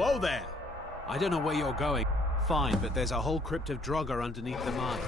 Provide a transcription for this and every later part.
Whoa there! I don't know where you're going. Fine, but there's a whole crypt of Draugr underneath the mine.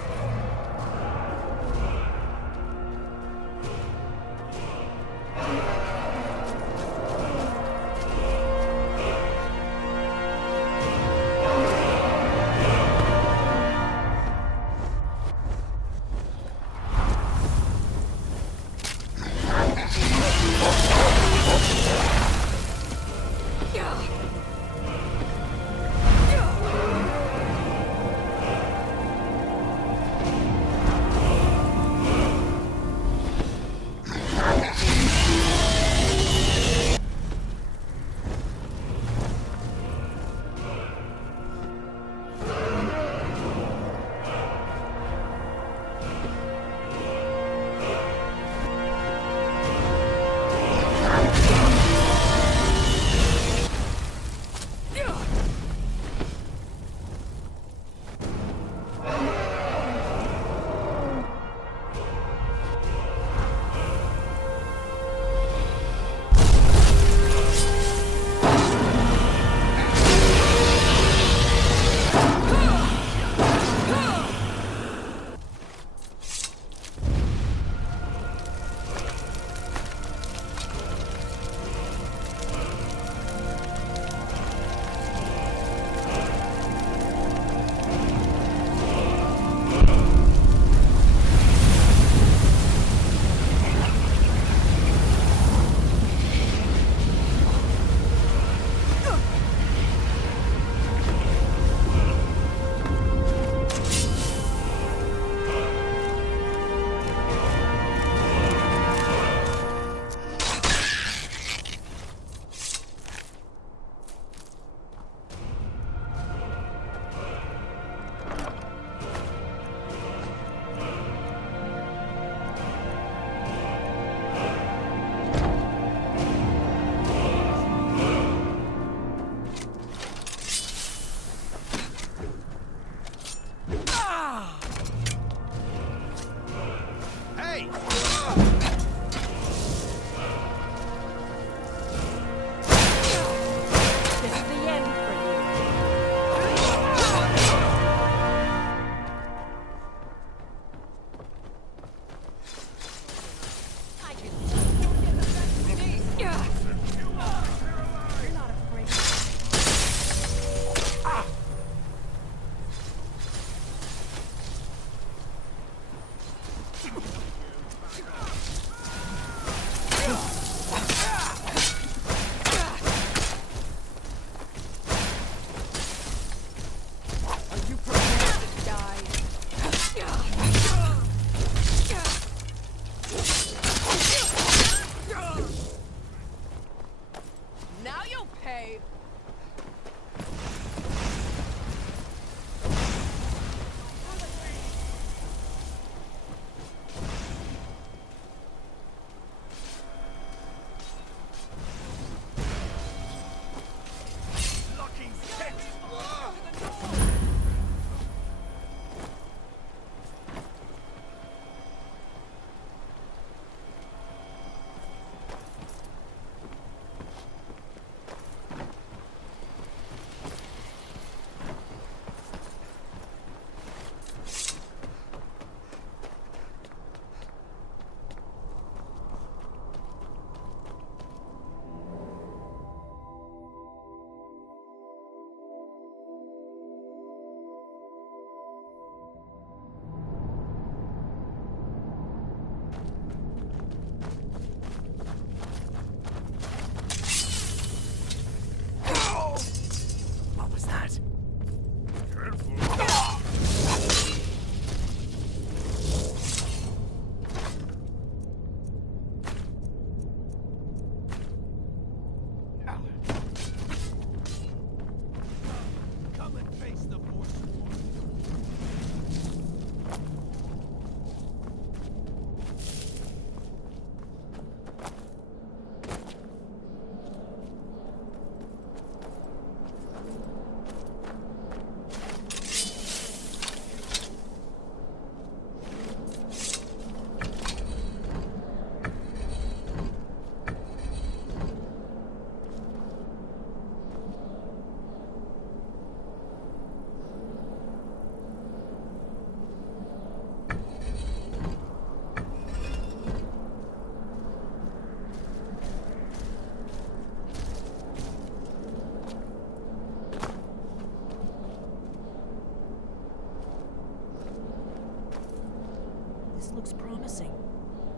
looks promising.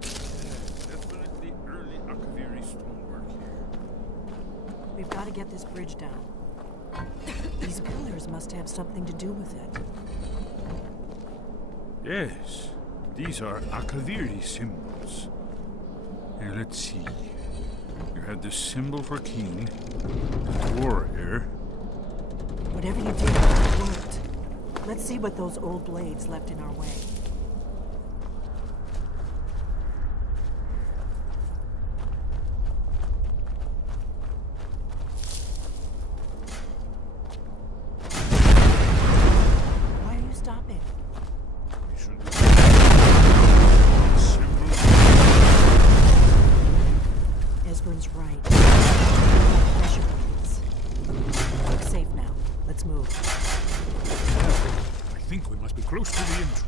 Definitely early Akaviri stonework here. We've got to get this bridge down. These pillars must have something to do with it. Yes, these are Akaviri symbols. Here, let's see. You have the symbol for king, the warrior. Whatever you did, it worked. Let's see what those old blades left in our way. Why are you stopping? We should symbol. Esbern's right. Pressure blades. Looks safe now. Let's move. I think we must be close to the entrance.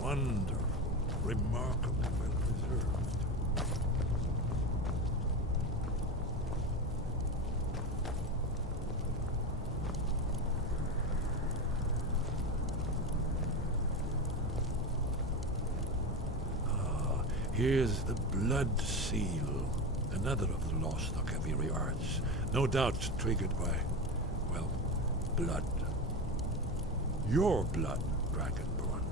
Wonderful, remarkably well preserved. Ah, here's the blood seal, another of the lost Akaviri arts, no doubt triggered by, well, blood. Your blood, Dragonborn.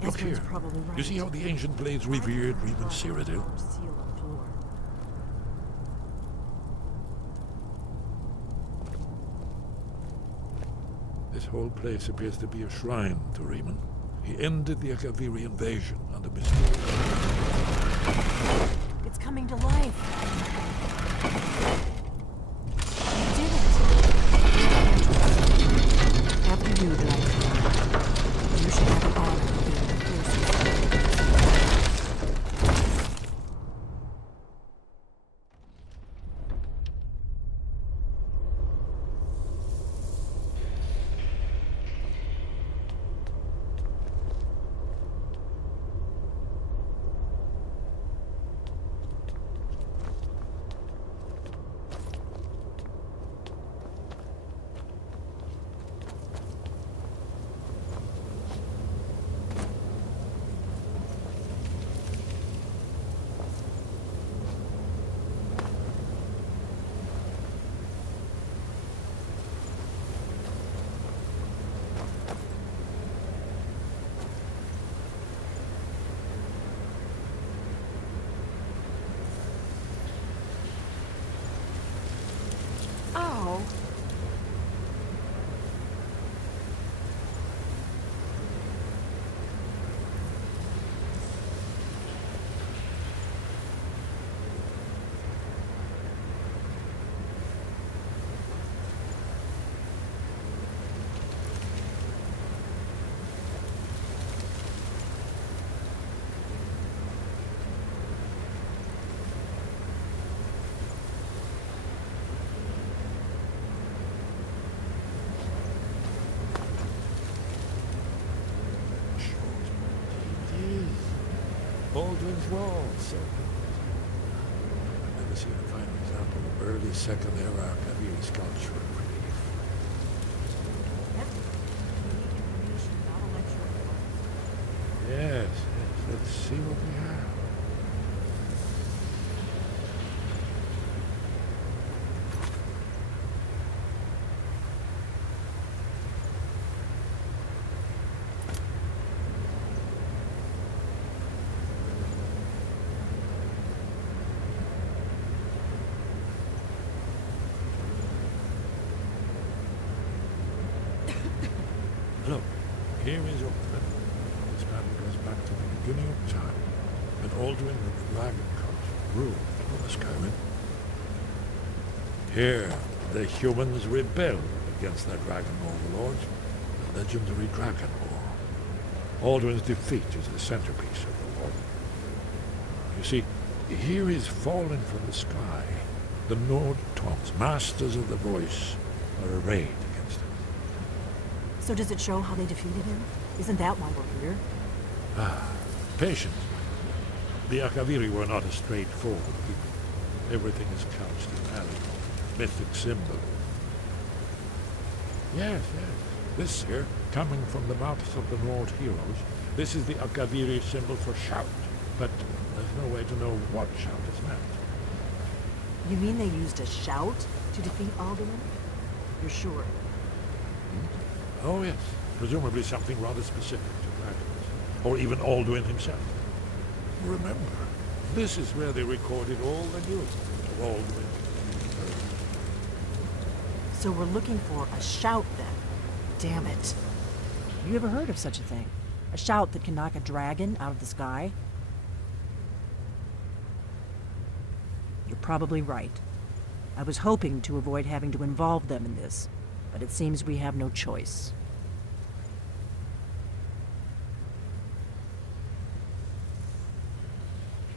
Look Esbern's here. probably right. You see how the ancient blades revered Reuben Cyrodiil? Seal on the floor. This whole place appears to be a shrine to Reuben. He ended the Akaviri invasion under Mr. It's coming to life. You did it. After you, Dragon. You should have the honor of being the first. Oh. Baldwin's Wall, so I've never seen a fine example of early Second Era Akaviri sculpture and relief. Unique information, not a lecture. Yes, let's see what we have. Look, here is Ultimate. This battle goes back to the beginning of time, when Alduin and the Dragon Cult ruled over Skyrim. Here, the humans rebelled against their dragon overlords, legendary dragonborn. Alduin's defeat is the centerpiece of the war. You see, here he's fallen from the sky. The Nord Tongs, masters of the voice, are arrayed against him. So does it show how they defeated him? Isn't that why we're here? Patience. The Akaviri were not a straightforward people. Everything is couched in allegory, mythic symbol. Yes. This here, coming from the mouths of the Nord heroes, this is the Akaviri symbol for shout. But there's no way to know what shout is meant. You mean they used a shout to defeat Alduin? You're sure? Oh yes, presumably something rather specific to dragons, or even Alduin himself. Remember, this is where they recorded all the news of Alduin. So we're looking for a shout then. Damn it. You ever heard of such a thing? A shout that can knock a dragon out of the sky? You're probably right. I was hoping to avoid having to involve them in this, but it seems we have no choice.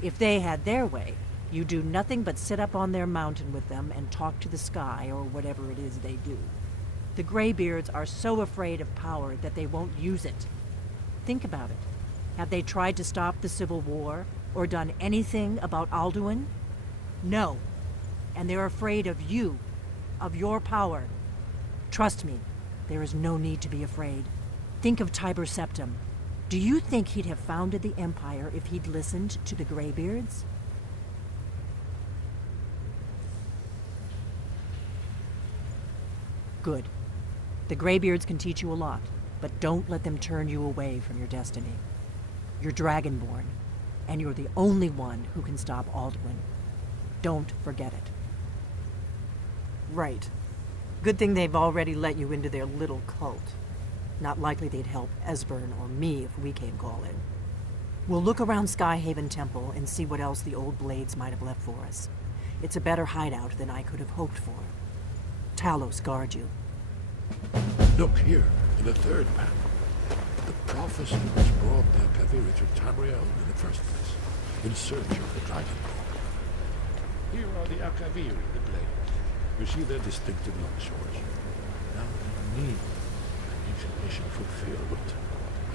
If they had their way, you do nothing but sit up on their mountain with them and talk to the sky or whatever it is they do. The Greybeards are so afraid of power that they won't use it. Think about it. Have they tried to stop the Civil War or done anything about Alduin? No. And they're afraid of you, of your power. Trust me, there is no need to be afraid. Think of Tiber Septim. Do you think he'd have founded the Empire if he'd listened to the Greybeards? Good. The Greybeards can teach you a lot, but don't let them turn you away from your destiny. You're Dragonborn, and you're the only one who can stop Alduin. Don't forget it. Right. Good thing they've already let you into their little cult. Not likely they'd help Esbern or me if we came calling. We'll look around Skyhaven Temple and see what else the old blades might have left for us. It's a better hideout than I could have hoped for. Talos guard you. Look here, in the third panel. The prophecy which brought the Akaviri to Tamriel in the first place, in search of the Dragonborn. Here are the Akaviri, the blades. You see their distinctive long swords. Now they need an ancient mission fulfilled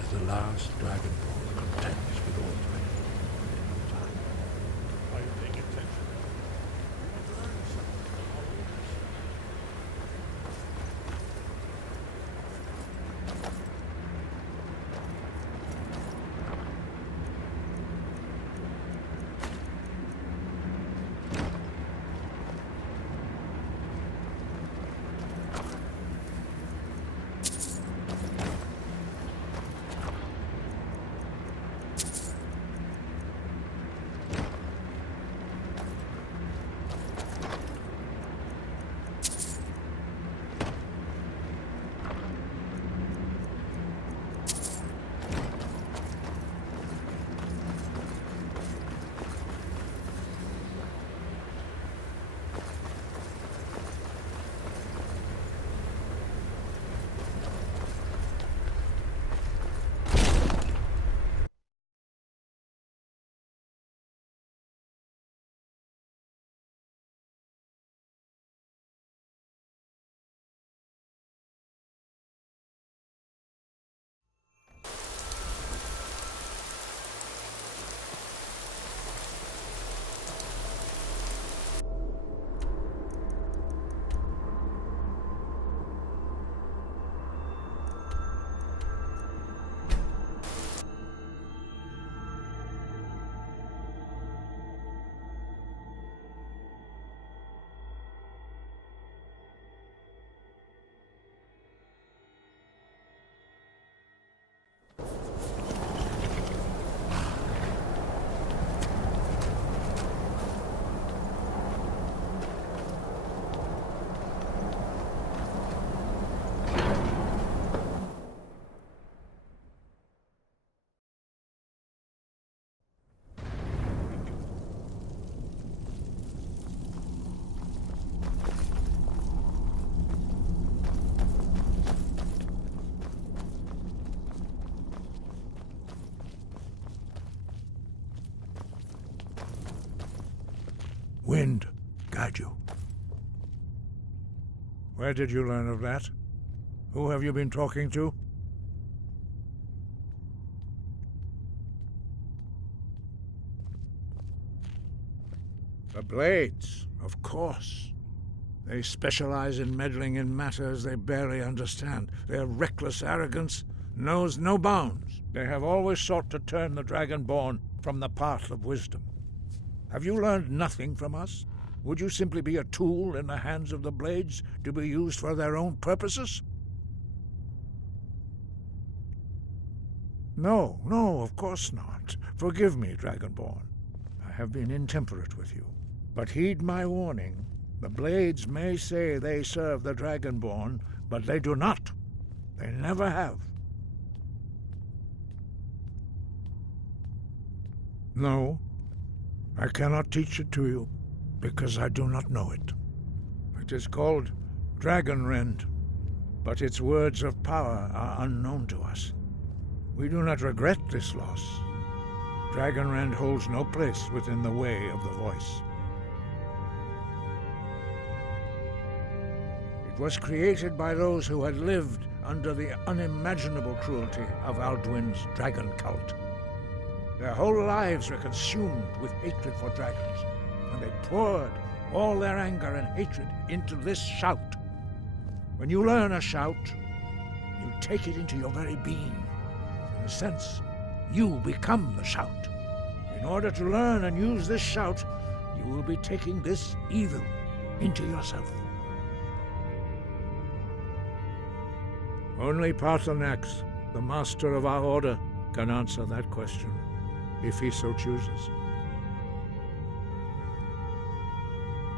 as the last Dragonborn contends with Alduin. Are you paying attention? wind guide you. Where did you learn of that? Who have you been talking to? The Blades, of course. They specialize in meddling in matters they barely understand. Their reckless arrogance knows no bounds. They have always sought to turn the Dragonborn from the path of wisdom. Have you learned nothing from us? Would you simply be a tool in the hands of the Blades to be used for their own purposes? No, of course not. Forgive me, Dragonborn. I have been intemperate with you. But heed my warning. The Blades may say they serve the Dragonborn, but they do not. They never have. No, I cannot teach it to you, because I do not know it. It is called Dragonrend, but its words of power are unknown to us. We do not regret this loss. Dragonrend holds no place within the way of the voice. It was created by those who had lived under the unimaginable cruelty of Alduin's dragon cult. Their whole lives were consumed with hatred for dragons, and they poured all their anger and hatred into this shout. When you learn a shout, you take it into your very being. In a sense, you become the shout. In order to learn and use this shout, you will be taking this evil into yourself. Only Paarthurnax, the master of our order, can answer that question, if he so chooses.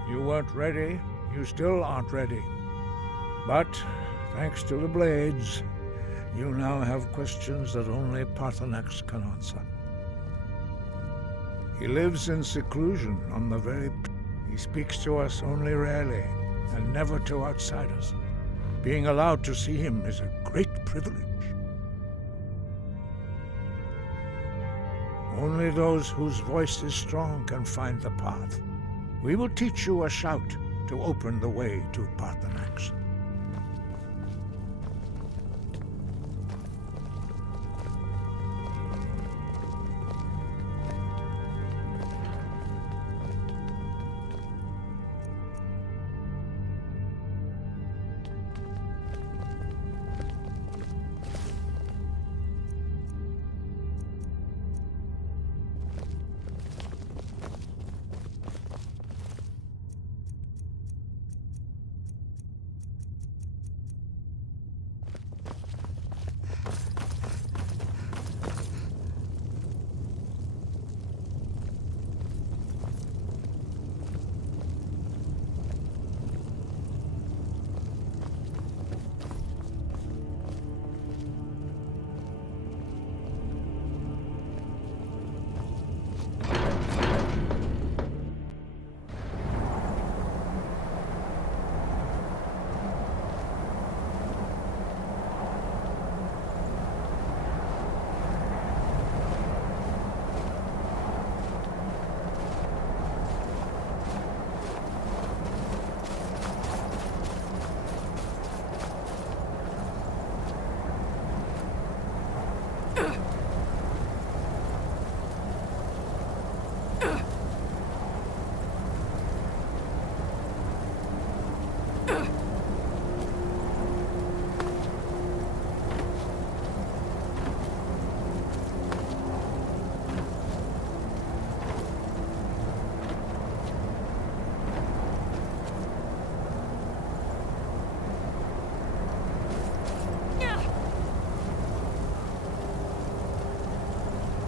You weren't ready, you still aren't ready. But, thanks to the Blades, you now have questions that only Paarthurnax can answer. He lives in seclusion on the very... He speaks to us only rarely, and never to outsiders. Being allowed to see him is a great privilege. Only those whose voice is strong can find the path. We will teach you a shout to open the way to Paarthurnax.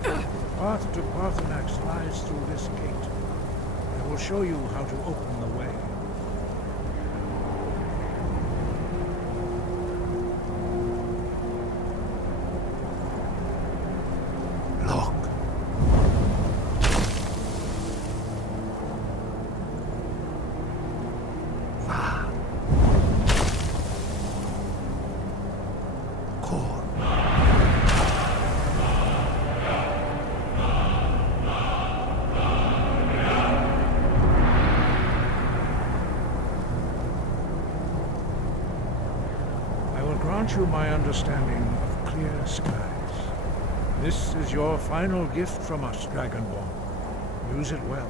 The path to Paarthurnax lies through this gate. I will show you how to open the way. Look. Va. Kor. grant you my understanding of clear skies. This is your final gift from us, Dragonborn. Use it well.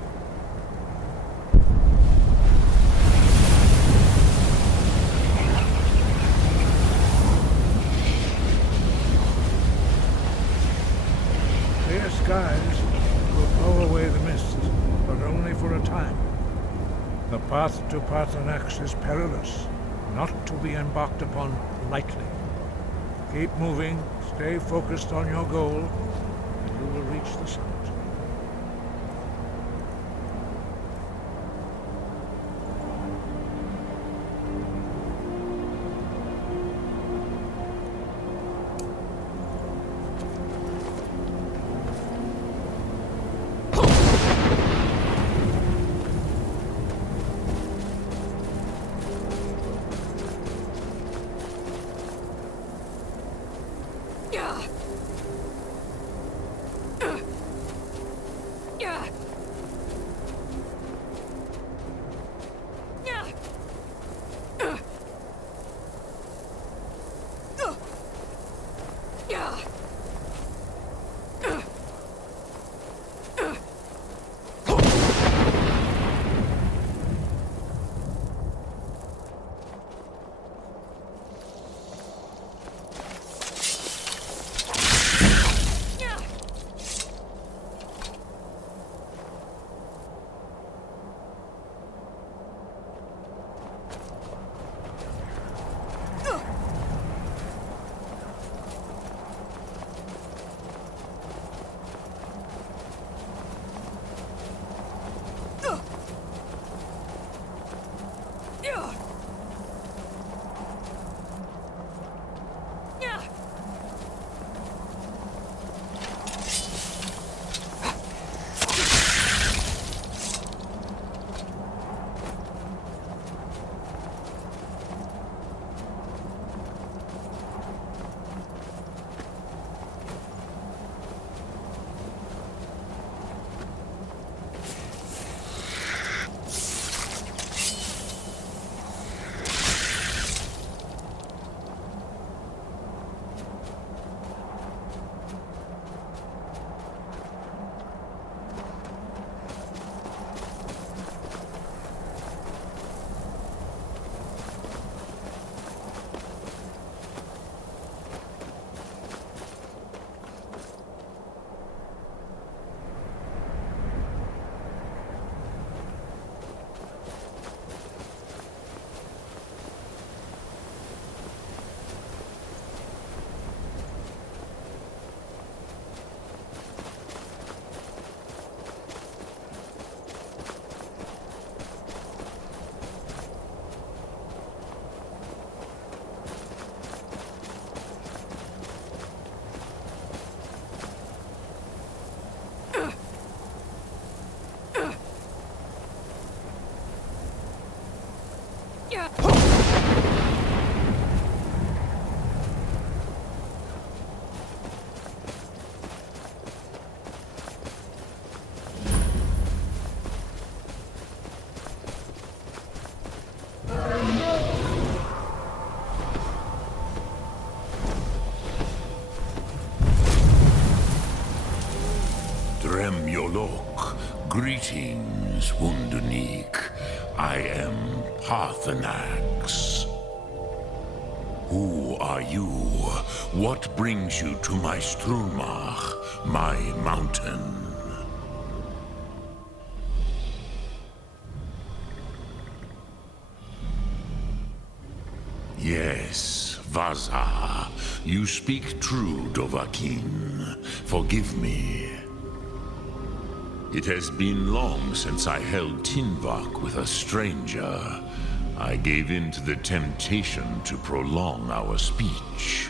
Clear skies will blow away the mist, but only for a time. The path to Paarthurnax is perilous, not to be embarked upon lightly. Keep moving, stay focused on your goal, and you will reach the summit. Yolok, greetings, Wundunik. I am Paarthurnax. Who are you? What brings you to my Strulmach, my mountain? Yes, Vaza. You speak true, Dovahkiin. Forgive me. It has been long since I held Tinvak with a stranger. I gave in to the temptation to prolong our speech.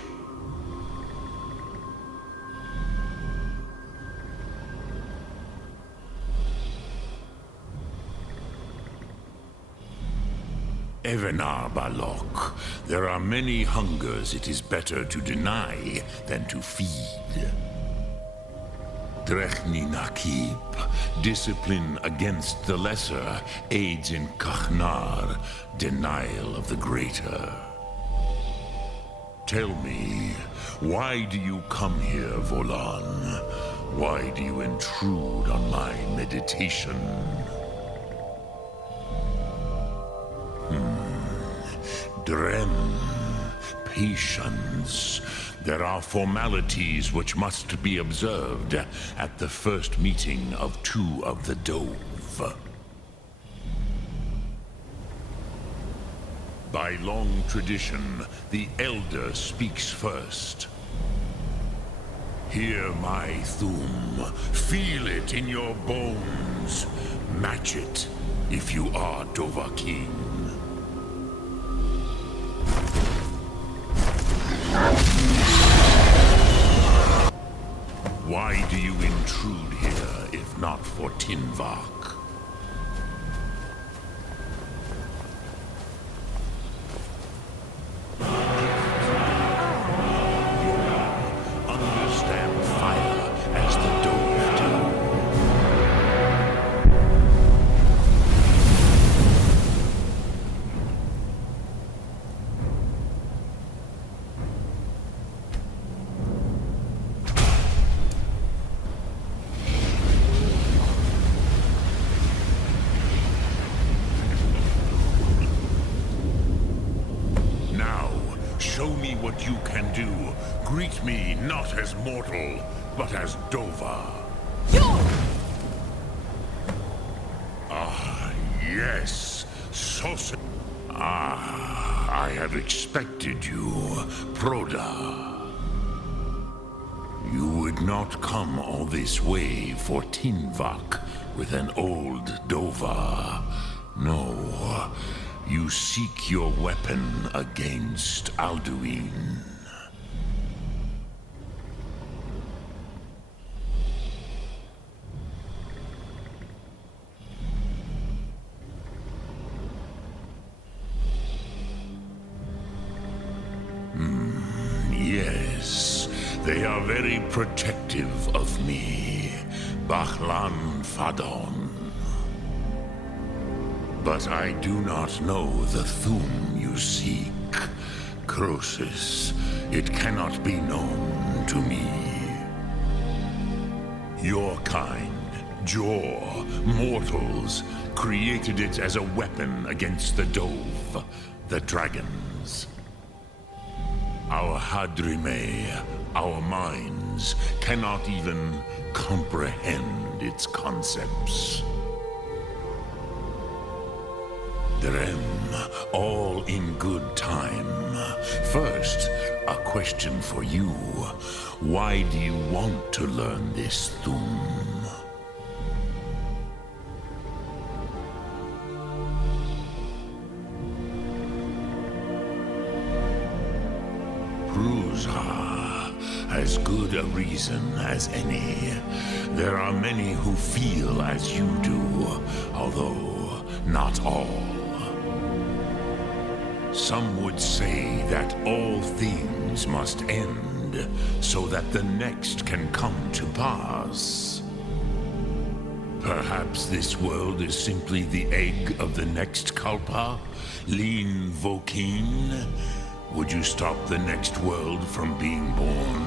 Evenar Balok, there are many hungers it is better to deny than to feed. Drechni Nakib, discipline against the lesser, aids in Kachnar, denial of the greater. Tell me, why do you come here, Volan? Why do you intrude on my meditation? Drem, patience. There are formalities which must be observed at the first meeting of two of the Dove. By long tradition, the Elder speaks first. Hear my Thum. Feel it in your bones. Match it if you are Dovahkiin. Why do you intrude here if not for Tinvak? Understand fire as the Dove do. Show me what you can do. Greet me not as mortal, but as Dova. Ah, yes. Sausage. Ah, I have expected you, Proda. You would not come all this way for Tinvak with an old Dova. No. You seek your weapon against Alduin. Yes, they are very protective of me, Bahlan Fadon. But I do not know the Thum you seek. Croesus, it cannot be known to me. Your kind, Jor, mortals, created it as a weapon against the Dove, the dragons. Our Hadrime, our minds, cannot even comprehend its concepts. Drem, all in good time. First, a question for you. Why do you want to learn this Thum? Prusa, as good a reason as any. There are many who feel as you do, although not all. Some would say that all things must end, so that the next can come to pass. Perhaps this world is simply the egg of the next Kalpa, Lin Vokin. Would you stop the next world from being born?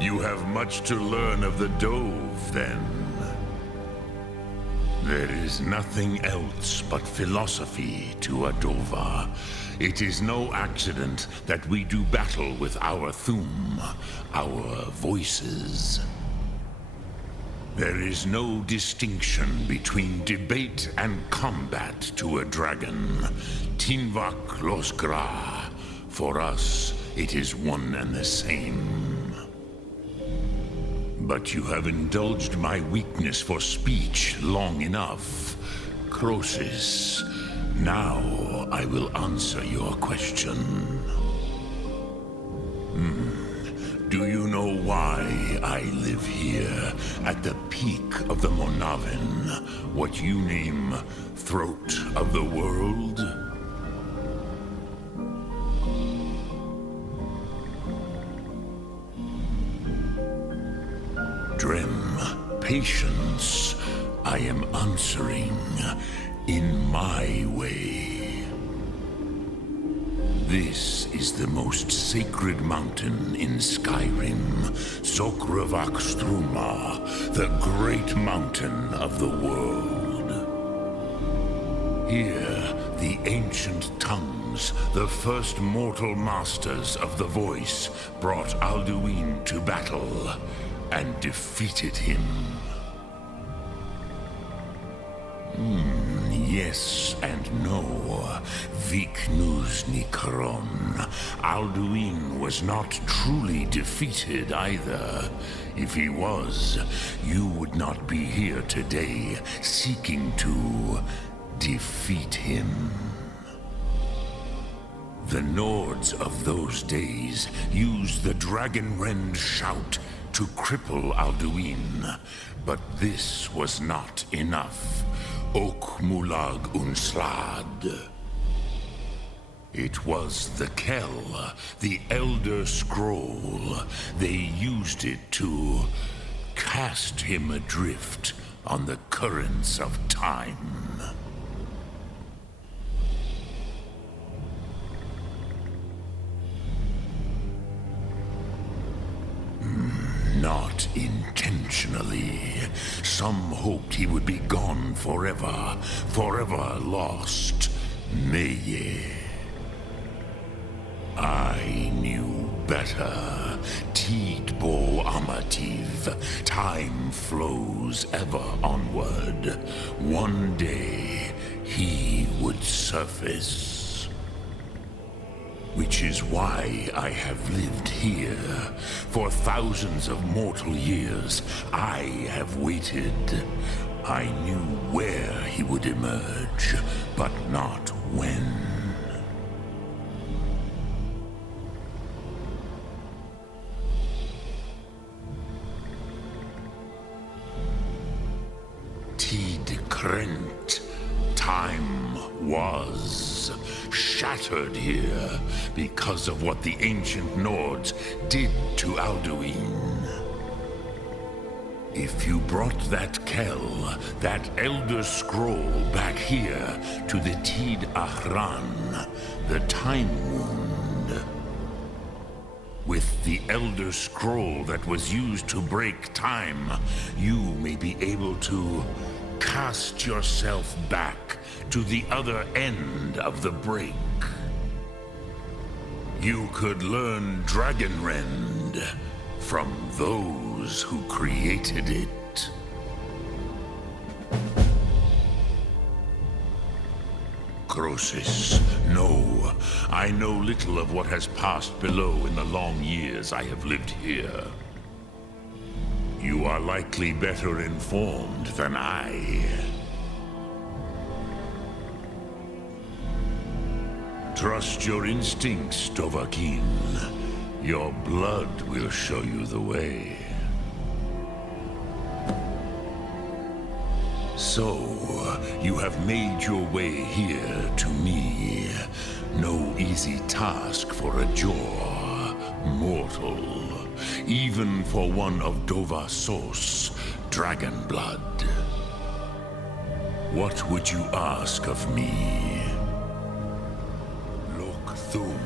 You have much to learn of the Dove, then. There is nothing else but philosophy to a Dova. It is no accident that we do battle with our Thum, our voices. There is no distinction between debate and combat to a dragon. Tinvak Losgra. For us, it is one and the same. But you have indulged my weakness for speech long enough. Croesus, now I will answer your question. Do you know why I live here, at the peak of the Monavin, what you name Throat of the World? patience, I am answering in my way. This is the most sacred mountain in Skyrim, SHAREfactory, the great mountain of the world. Here, the ancient tongues, the first mortal masters of the voice, brought Alduin to battle and defeated him. Yes and no. Viknusnikron. Alduin was not truly defeated either. If he was, you would not be here today seeking to defeat him. The Nords of those days used the Dragonrend shout to cripple Alduin, but this was not enough. Okmulag Unslad. It was the Kell, the Elder Scroll. They used it to cast him adrift on the currents of time. Not intentionally. Some hoped he would be gone forever, forever lost. Meye. I knew better. Tidbo Amativ. Time flows ever onward. One day, he would surface. Which is why I have lived here. For thousands of mortal years, I have waited. I knew where he would emerge, but not when. Tidkrent. Time was shattered here because of what the ancient Nords did to Alduin. If you brought that Kell, that Elder Scroll back here to the Tid Ahran, the Time Wound, with the Elder Scroll that was used to break time, you may be able to cast yourself back to the other end of the break. You could learn Dragonrend from those who created it. Crosis, no. I know little of what has passed below in the long years I have lived here. You are likely better informed than I. Trust your instincts, Dovahkiin. Your blood will show you the way. So, you have made your way here to me. No easy task for a Jor, mortal. Even for one of Dovahsos, dragon blood. What would you ask of me? Look through.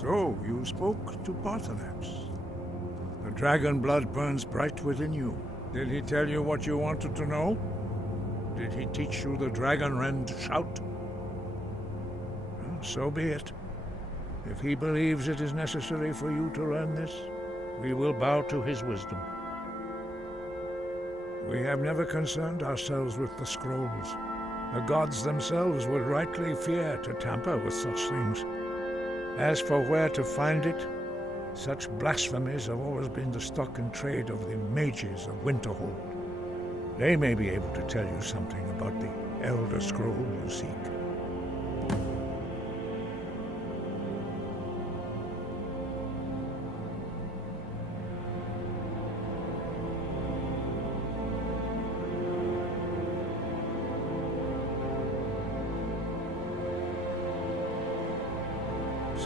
So, you spoke to Parthenax. The dragon blood burns bright within you. Did he tell you what you wanted to know? Did he teach you the dragon rend shout? Well, so be it. If he believes it is necessary for you to learn this, we will bow to his wisdom. We have never concerned ourselves with the scrolls. The gods themselves would rightly fear to tamper with such things. As for where to find it, such blasphemies have always been the stock and trade of the mages of Winterhold. They may be able to tell you something about the Elder Scroll you seek.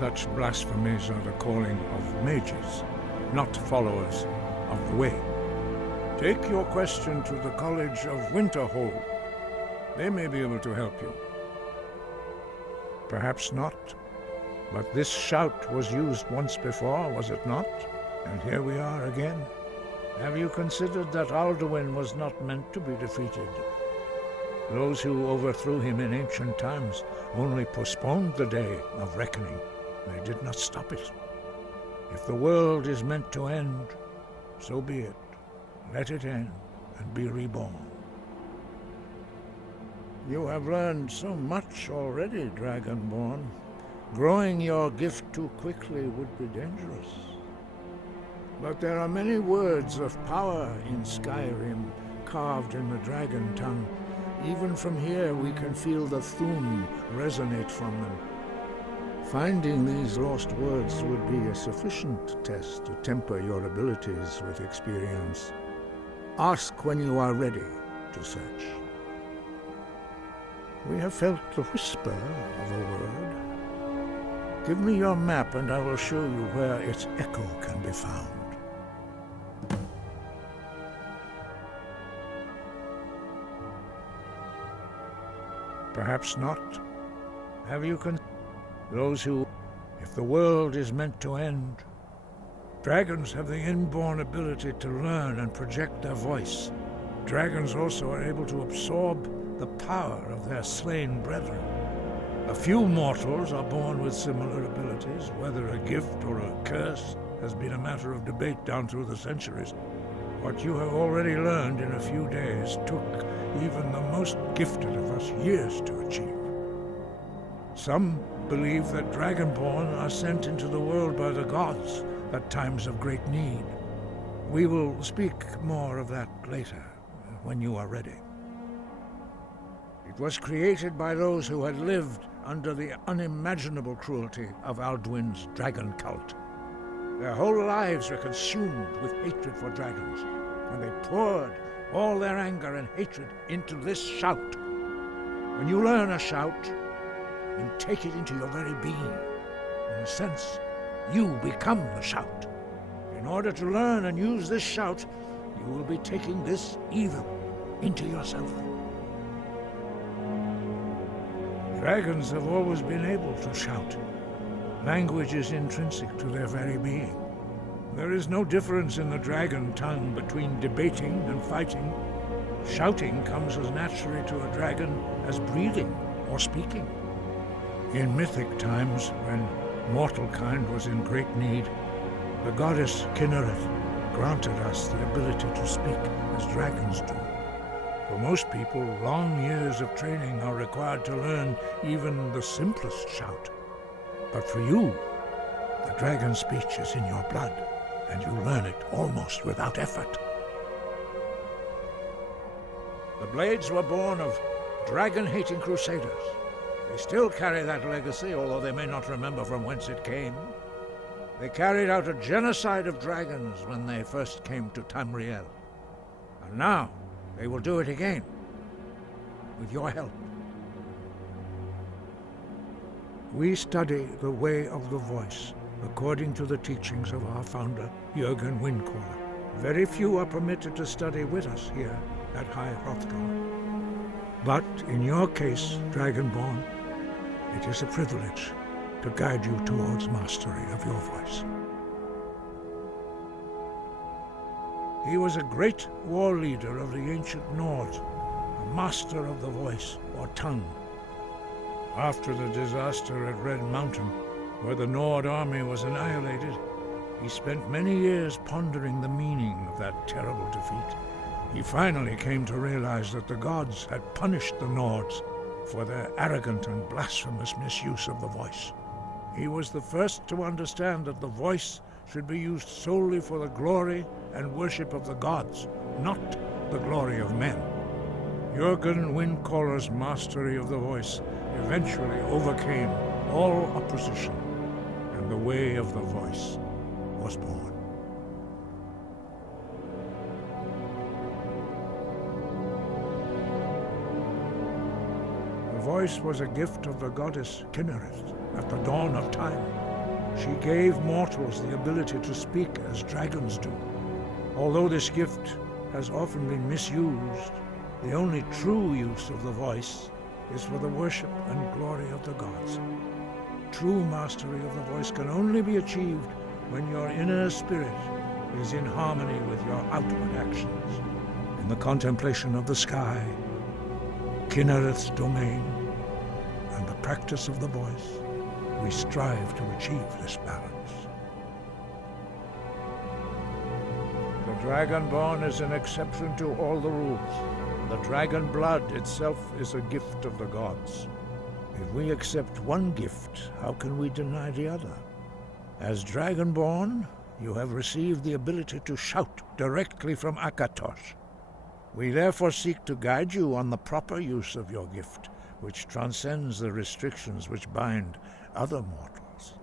Such blasphemies are the calling of mages, not followers of the way. Take your question to the College of Winterhold. They may be able to help you. Perhaps not, but this shout was used once before, was it not? And here we are again. Have you considered that Alduin was not meant to be defeated? Those who overthrew him in ancient times only postponed the day of reckoning. They did not stop it. If the world is meant to end, so be it. Let it end and be reborn. You have learned so much already, Dragonborn. Growing your gift too quickly would be dangerous. But there are many words of power in Skyrim, carved in the dragon tongue. Even from here we can feel the Thun resonate from them. Finding these lost words would be a sufficient test to temper your abilities with experience. Ask when you are ready to search. We have felt the whisper of a word. Give me your map and I will show you where its echo can be found. Perhaps not. Have you those who, if the world is meant to end, dragons have the inborn ability to learn and project their voice. Dragons also are able to absorb the power of their slain brethren. A few mortals are born with similar abilities. Whether a gift or a curse has been a matter of debate down through the centuries. What you have already learned in a few days took even the most gifted of us years to achieve. Some believe that Dragonborn are sent into the world by the gods at times of great need. We will speak more of that later, when you are ready. It was created by those who had lived under the unimaginable cruelty of Alduin's dragon cult. Their whole lives were consumed with hatred for dragons, and they poured all their anger and hatred into this shout. When you learn a shout, and take it into your very being. In a sense, you become the shout. In order to learn and use this shout, you will be taking this evil into yourself. Dragons have always been able to shout. Language is intrinsic to their very being. There is no difference in the dragon tongue between debating and fighting. Shouting comes as naturally to a dragon as breathing or speaking. In mythic times, when mortal kind was in great need, the goddess Kinnereth granted us the ability to speak as dragons do. For most people, long years of training are required to learn even the simplest shout. But for you, the dragon speech is in your blood, and you learn it almost without effort. The Blades were born of dragon-hating crusaders. They still carry that legacy, although they may not remember from whence it came. They carried out a genocide of dragons when they first came to Tamriel. And now, they will do it again, with your help. We study the way of the voice, according to the teachings of our founder, Jürgen Windcaller. Very few are permitted to study with us here at High Hrothgar. But in your case, Dragonborn, it is a privilege. to guide you towards mastery of your voice. He was a great war leader of the ancient Nords, a master of the voice, or tongue. After the disaster at Red Mountain, where the Nord army was annihilated, he spent many years pondering the meaning of that terrible defeat. He finally came to realize that the gods had punished the Nords for their arrogant and blasphemous misuse of the voice. He was the first to understand that the voice should be used solely for the glory and worship of the gods, not the glory of men. Jürgen Windcaller's mastery of the voice eventually overcame all opposition, and the way of the voice was born. The voice was a gift of the goddess Kynareth at the dawn of time. She gave mortals the ability to speak as dragons do. Although this gift has often been misused, the only true use of the voice is for the worship and glory of the gods. True mastery of the voice can only be achieved when your inner spirit is in harmony with your outward actions. In the contemplation of the sky, Kynareth's domain, and the practice of the voice, we strive to achieve this balance. The Dragonborn is an exception to all the rules. The dragon blood itself is a gift of the gods. If we accept one gift, how can we deny the other? As Dragonborn, you have received the ability to shout directly from Akatosh. We therefore seek to guide you on the proper use of your gift, which transcends the restrictions which bind other mortals.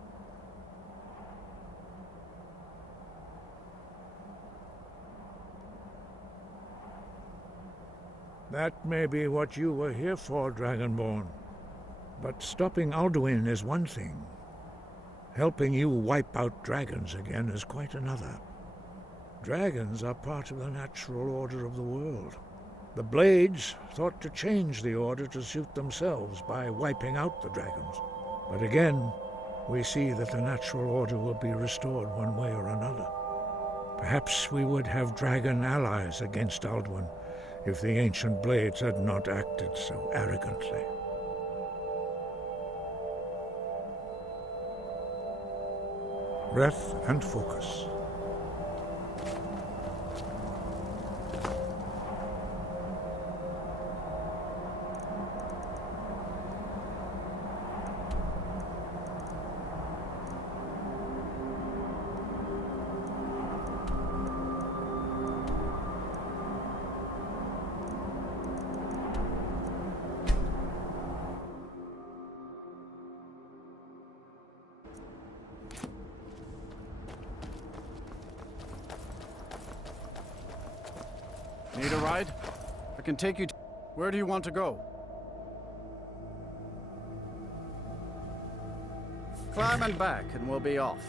That may be what you were here for, Dragonborn. But stopping Alduin is one thing. Helping you wipe out dragons again is quite another. Dragons are part of the natural order of the world. The Blades thought to change the order to suit themselves by wiping out the dragons. But again, we see that the natural order will be restored one way or another. Perhaps we would have dragon allies against Alduin if the ancient Blades had not acted so arrogantly. Breath and focus. Need a ride? I can take you to... Where do you want to go? Climb and back, and we'll be off.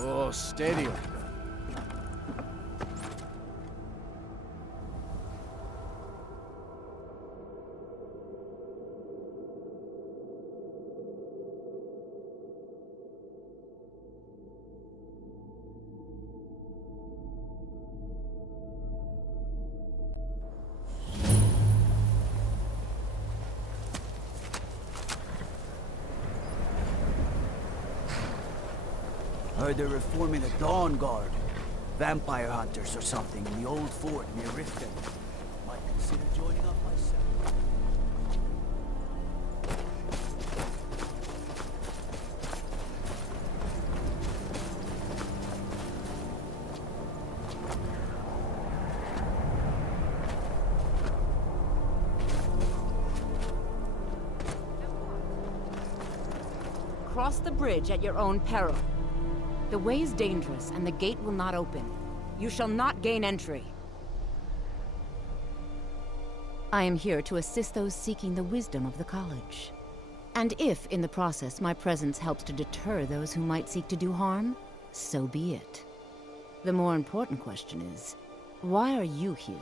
Oh, steady. Heard they're reforming the Dawn Guard. Vampire hunters or something in the old fort near Riften. Might consider joining up myself. Cross the bridge at your own peril. The way is dangerous, and the gate will not open. You shall not gain entry. I am here to assist those seeking the wisdom of the college. And if, in the process, my presence helps to deter those who might seek to do harm, so be it. The more important question is, why are you here?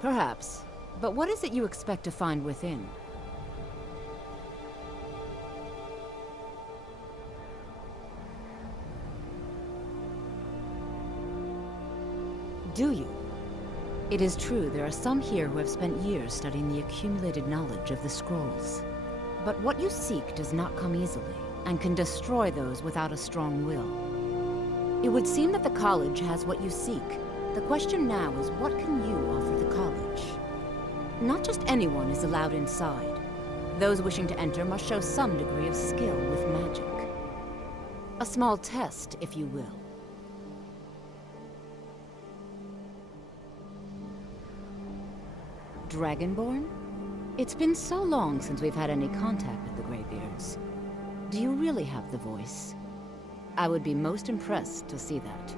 Perhaps, but what is it you expect to find within? Do you? It is true there are some here who have spent years studying the accumulated knowledge of the scrolls. But what you seek does not come easily, and can destroy those without a strong will. It would seem that the college has what you seek. The question now is, what can you offer the college? Not just anyone is allowed inside. Those wishing to enter must show some degree of skill with magic. A small test, if you will. Dragonborn? It's been so long since we've had any contact with the Greybeards. Do you really have the voice? I would be most impressed to see that.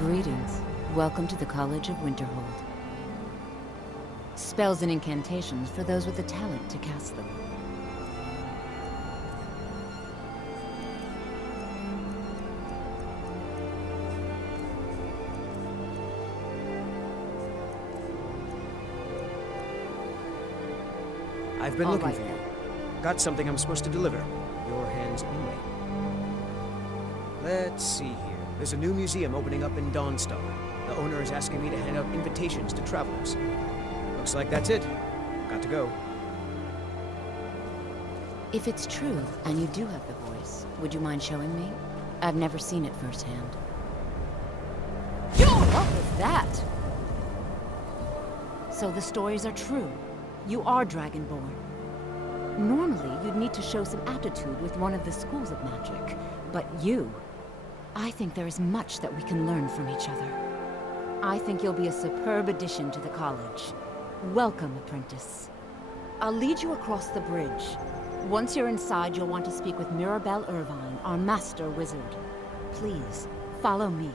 Greetings. Welcome to the College of Winterhold. Spells and incantations for those with the talent to cast them. I've been looking right, for you. Got something I'm supposed to deliver. Your hands only. Let's see here. There's a new museum opening up in Dawnstar. The owner is asking me to hand out invitations to travelers. Looks like that's it. Got to go. If it's true, and you do have the voice, would you mind showing me? I've never seen it firsthand. What was that? So the stories are true. You are Dragonborn. Normally, you'd need to show some aptitude with one of the schools of magic. But you... I think there is much that we can learn from each other. I think you'll be a superb addition to the college. Welcome, apprentice. I'll lead you across the bridge. Once you're inside, you'll want to speak with Mirabelle Irvine, our master wizard. Please, follow me.